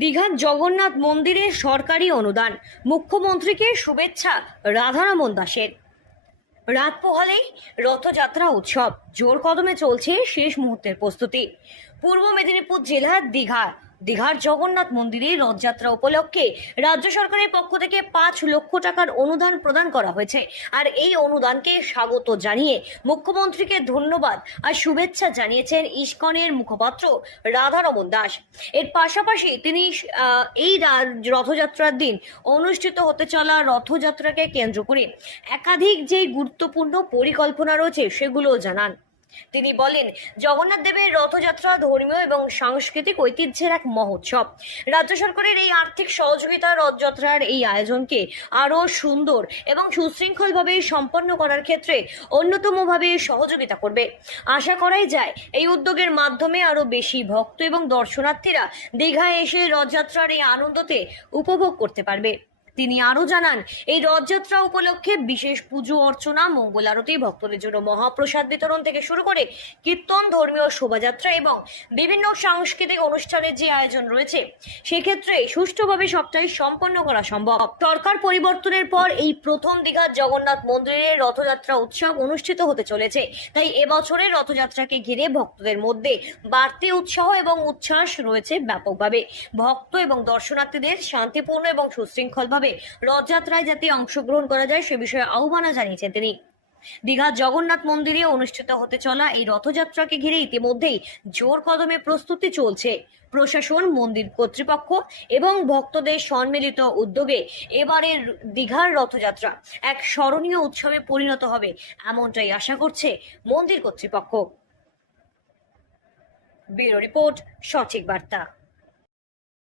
দীঘার জগন্নাথ মন্দিরে সরকারি অনুদান, মুখ্যমন্ত্রীকে শুভেচ্ছা রাধারমণ দাসের। রাত পোহালেই রথযাত্রা উৎসব, জোর কদমে চলছে শেষ মুহূর্তের প্রস্তুতি। পূর্ব মেদিনীপুর জেলার দীঘার জগন্নাথ মন্দিরে রথযাত্রা উপলক্ষে রাজ্য সরকারের পক্ষ থেকে 5 লক্ষ টাকার অনুদান প্রদান করা হয়েছে। আর এই অনুদানকে স্বাগত জানিয়ে মুখ্যমন্ত্রীকে ধন্যবাদ আর শুভেচ্ছা জানিয়েছেন ইসকনের মুখপাত্র রাধারমণ দাস। এর পাশাপাশি তিনি এই রথযাত্রার দিন অনুষ্ঠিত হতে চলা রথযাত্রাকে কেন্দ্র করে একাধিক যেই গুরুত্বপূর্ণ পরিকল্পনা রয়েছে সেগুলোও জানান। তিনি বলেন, জগন্নাথ দেবের রথযাত্রা ধর্মীয় এবং সাংস্কৃতিক ঐতিহ্যের এক মহোৎসব। রাজ্য সরকারের এই আর্থিক সহযোগিতা রথযাত্রার এই আয়োজনকে আরও সুন্দর এবং সুশৃঙ্খলভাবে সম্পন্ন করার ক্ষেত্রে অন্যতমভাবে সহযোগিতা করবে। আশা করাই যায় এই উদ্যোগের মাধ্যমে আরও বেশি ভক্ত এবং দর্শনার্থীরা দীঘায় এসে রথযাত্রার এই আনন্দতে উপভোগ করতে পারবে। তিনি আরও জানান, এই রথযাত্রা উপলক্ষে বিশেষ পুজো অর্চনা, মঙ্গল আরতি, ভক্তদের জন্য মহাপ্রসাদ বিতরণ থেকে শুরু করে কীর্তন, ধর্মীয় শোভাযাত্রা এবং বিভিন্ন সাংস্কৃতিক অনুষ্ঠানের যে আয়োজন রয়েছে সেক্ষেত্রে সুষ্ঠুভাবে সবটাই সম্পন্ন করা সম্ভব। সরকার পরিবর্তনের পর এই প্রথম দীঘার জগন্নাথ মন্দিরে রথযাত্রা উৎসব অনুষ্ঠিত হতে চলেছে। তাই এবছরের রথযাত্রাকে ঘিরে ভক্তদের মধ্যে বাড়তি উৎসাহ এবং উচ্ছ্বাস রয়েছে ব্যাপকভাবে। ভক্ত এবং দর্শনার্থীদের শান্তিপূর্ণ এবং সুশৃঙ্খলভাবে রথযাত্রায় যাতে অংশগ্রহণ করা যায় সে বিষয়ে আহ্বান জানিয়েছেন তিনি। দীঘার জগন্নাথ মন্দিরে অনুষ্ঠিত হতে চলা এই রথযাত্রাকে ঘিরে ইতিমধ্যেই জোর কদমে প্রস্তুতি চলছে। প্রশাসন, মন্দির কর্তৃপক্ষ এবং ভক্তদের সম্মিলিত উদ্যোগে এবারের দীঘার রথযাত্রা এক স্মরণীয় উৎসবে পরিণত হবে এমনটাই আশা করছে মন্দির কর্তৃপক্ষ। ব্যুরো রিপোর্ট, সঠিক বার্তা।